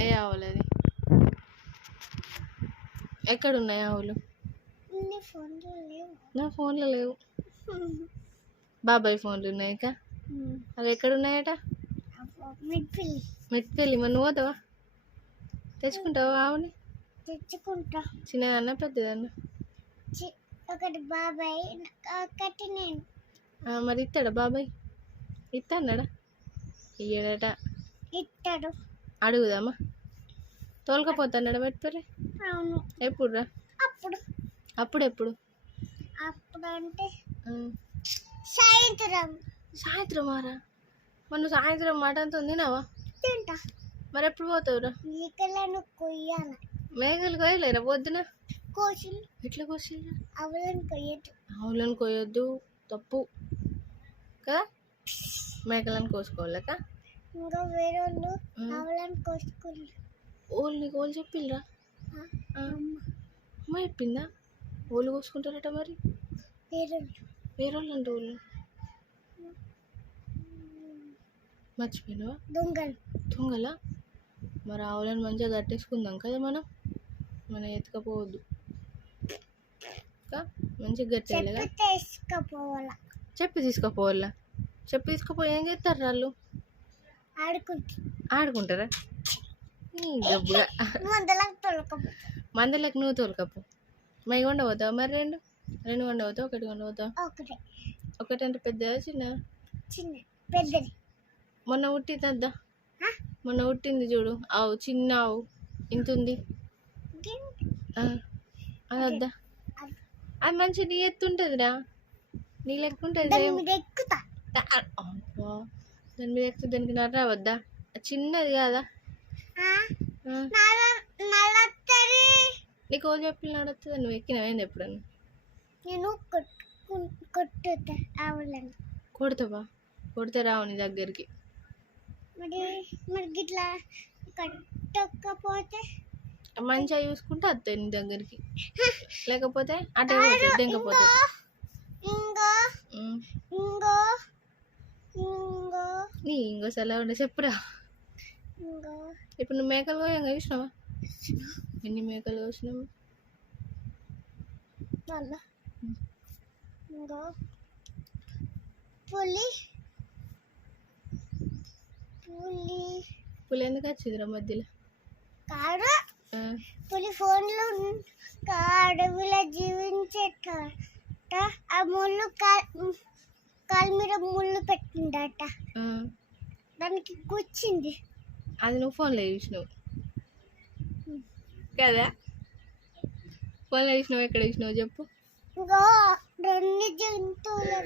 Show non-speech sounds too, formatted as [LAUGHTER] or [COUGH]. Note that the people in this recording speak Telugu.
ఏ ఆవులు అది? ఎక్కడ ఉన్నాయి ఆవులు నీ ఫోన్లో లేవు. [LAUGHS] బాబాయ్ ఫోన్లు ఉన్నాయి ఇక. అవి ఎక్కడ ఉన్నాయట మెట్టికెళ్ళి మరి నువ్వు పోతావా తెచ్చుకుంటావా ఆవుని? తెచ్చుకుంటా. చిన్నదన్నా పెద్దదన్నా? ఒకటి బాబాయ్ ఒకటి నేను. మరి ఇస్తాడా బాబాయ్? ఇస్తా అన్నాడా ఇయ్యడట. ఇస్తాడు అడుగుదామా? తోలుకపోతాడా పెట్టుకోలే అవును. ఎప్పుడు రా అప్పుడు. అప్పుడు ఎప్పుడు అప్పుడు అంటే సాయంత్రం. సాయంత్రం మరి నువ్వు సాయంత్రం మటన్ తినావా తింటా. మరి ఎప్పుడు పోతావురా? ఈకలను కొయ్యాల. మేకలు కోయలేరా పొద్దున? కోసి ఎట్లా కోసిరా అవలను కొయ్యదు ఆవులను కోయొద్దు తప్పు. కదా? మేకలను కోసుకోవాలక? ఇంకా వేరే వాళ్ళు ఉమ్. అవలను కోసుకుని ఓళ్ళు నీకు ఓళ్ళు చెప్పిండ్రా అమ్మ చెప్పిందా? ఓళ్ళు కోసుకుంటారట మరి. వేరే వాళ్ళు వేరే వాళ్ళు అంటే ఓళ్ళు మర్చిపోయినావా? దొంగలు. దొంగల? మరి ఆవులను మంచిగా కట్టేసుకుందాం కదా మనం. మనం ఎత్తుకపోవద్దు. ఇంకా మంచిగా గట్టేయాలిగా చెప్పి తీసుకపోవాల. చెప్పి తీసుకుపోవాలా? చెప్పి తీసుకుపోయి ఏం చేస్తారు వాళ్ళు? ఆడుకుంటూ ఆడుకుంటారా? గబ్బుగా మందలకు నువ్వు తోలుకపో. మై కొండ పోతావా? మరి రెండు? రెండు కొండ పోతావు? ఒకటి కొండ పోతావు? ఒకటే. అంటే పెద్ద చిన్న చిన్న పెద్దది. మొన్న పుట్టింది అద్దా? మొన్న పుట్టింది చూడు. ఆవు చిన్న ఆవు. ఇంత ఉంది? అది అద్దా అది. మంచి నీ ఎత్తుంటుందిరా నీ లెక్క ఉంటుంది దాని మీద ఎక్కితే. దానికి నర్ర వద్దా చిన్నది కాదా ఆ, ఆ, నల్ల నల్లత్తరి నీకు ఓ చెప్పి నడుస్తుంది నువ్వు ఎక్కినవేంది ఎప్పుడన్నా? నేను కొట్టు కొట్టుతా ఆవులను కొడతావా? కొడితే రావు నీ దగ్గరికి. మరి మరి గిట్లా కట్టకపోతే? మంచిగా చూసుకుంటే వస్తాయి నీ దగ్గరికి. లేకపోతే అటే పోతాయి దెంకపోతే. ఇంకో ఇంకో ఇంకో నీ ఇంకోసారి ఉండే చెప్పురా. ఇప్పుడు నువ్వు మేకలు కోయంగా చూసినావా? ఎన్ని మేకలు కోసినావు? ఇంకో పులి. పులి. పులి ఎందుకు వచ్చిందిరా మధ్యలో? కాడు పులి ఫోన్లో అడవిలో జీవించేట ఆ ముళ్ళు కాలు మీద ముళ్ళు పెట్టిందట ఆ. దానికి కూర్చింది అది నువ్వు ఫోన్లో చూసినావు. కదా? ఫోన్లో చూసినావు? ఎక్కడ చూసినావు చెప్పు. రెండు జంతువులు